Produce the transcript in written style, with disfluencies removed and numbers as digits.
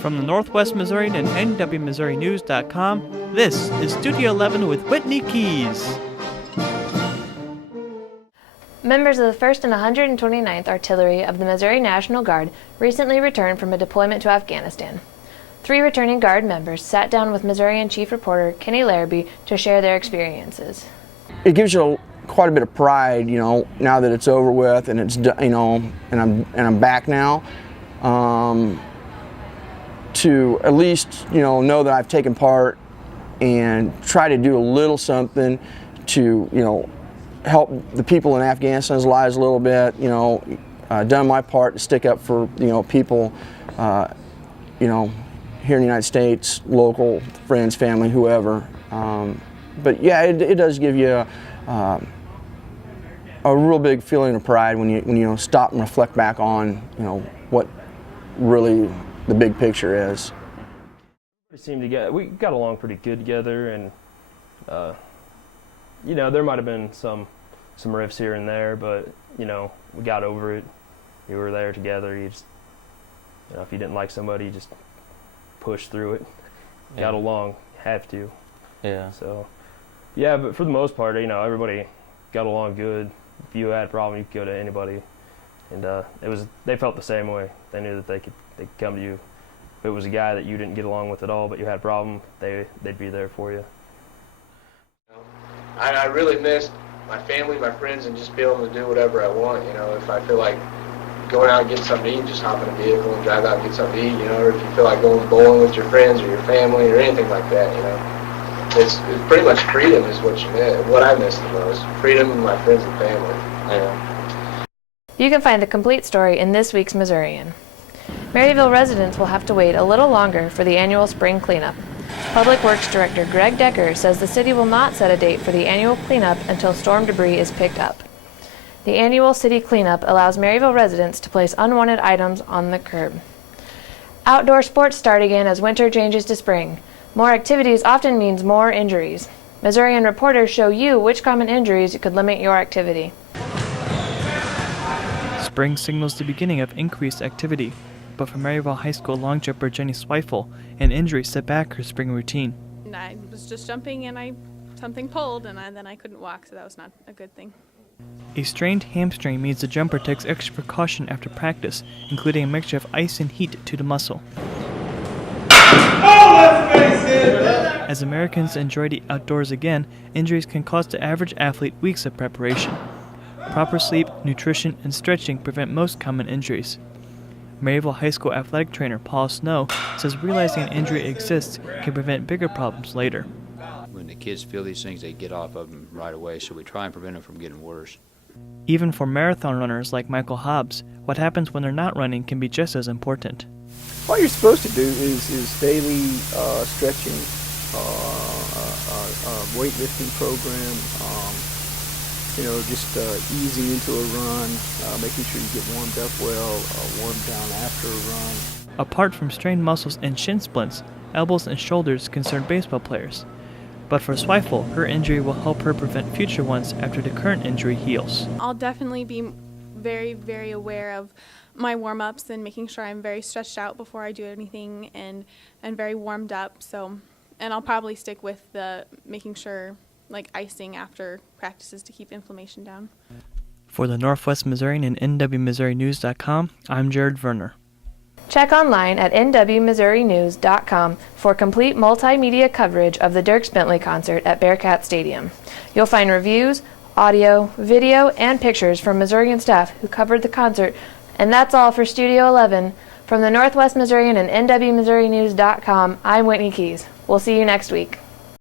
From the Northwest Missourian and NWMissouriNews.com, this is Studio 11 with Whitney Keys. Members of the 1st and 129th Artillery of the Missouri National Guard recently returned from a deployment to Afghanistan. 3 returning Guard members sat down with Missourian Chief Reporter Kenny Larrabee to share their experiences. It gives you quite a bit of pride, now that it's over with and it's and I'm back now. To at least know that I've taken part and try to do a little something to help the people in Afghanistan's lives a little bit. Done my part to stick up for people here in the United States, local friends, family, whoever. But yeah, it does give you a real big feeling of pride when you stop and reflect back on what really the big picture is. We got along pretty good together, and there might have been some rifts here and there, but we got over it. We were there together. You just if you didn't like somebody, you just push through it. Yeah. Got along, have to. Yeah. So yeah, but for the most part, everybody got along good. If you had a problem, you could go to anybody, and they felt the same way. They knew that they could come to you. If it was a guy that you didn't get along with at all, but you had a problem, they'd be there for you. I really missed my family, my friends, and just being able to do whatever I want. If I feel like going out and getting something to eat, just hop in a vehicle and drive out and get something to eat. Or if you feel like going bowling with your friends or your family or anything like that. It's pretty much freedom is what I miss the most. Freedom and my friends and family. Yeah. You can find the complete story in this week's Missourian. Maryville residents will have to wait a little longer for the annual spring cleanup. Public Works Director Greg Decker says the city will not set a date for the annual cleanup until storm debris is picked up. The annual city cleanup allows Maryville residents to place unwanted items on the curb. Outdoor sports start again as winter changes to spring. More activities often means more injuries. Missourian reporters show you which common injuries could limit your activity. Spring signals the beginning of increased activity, but for Maryville High School long jumper Jenny Zweifel, an injury set back her spring routine. I was just jumping and something pulled and then I couldn't walk, so that was not a good thing. A strained hamstring means the jumper takes extra precaution after practice, including a mixture of ice and heat to the muscle. As Americans enjoy the outdoors again, injuries can cost the average athlete weeks of preparation. Proper sleep, nutrition, and stretching prevent most common injuries. Maryville High School athletic trainer Paul Snow says realizing an injury exists can prevent bigger problems later. When the kids feel these things, they get off of them right away, so we try and prevent them from getting worse. Even for marathon runners like Michael Hobbs, what happens when they're not running can be just as important. What you're supposed to do is daily stretching, weightlifting program, just easing into a run, making sure you get warmed up well, warmed down after a run. Apart from strained muscles and shin splints, elbows and shoulders concern baseball players. But for Zweifel, her injury will help her prevent future ones after the current injury heals. I'll definitely be very, very aware of my warm-ups and making sure I'm very stretched out before I do anything and very warmed up. And I'll probably stick with the making sure icing after practices to keep inflammation down. For the Northwest Missourian and NWMissouriNews.com, I'm Jared Werner. Check online at NWMissouriNews.com for complete multimedia coverage of the Dierks Bentley concert at Bearcat Stadium. You'll find reviews, audio, video, and pictures from Missourian staff who covered the concert. And that's all for Studio 11. From the Northwest Missourian and NWMissouriNews.com, I'm Whitney Keys. We'll see you next week.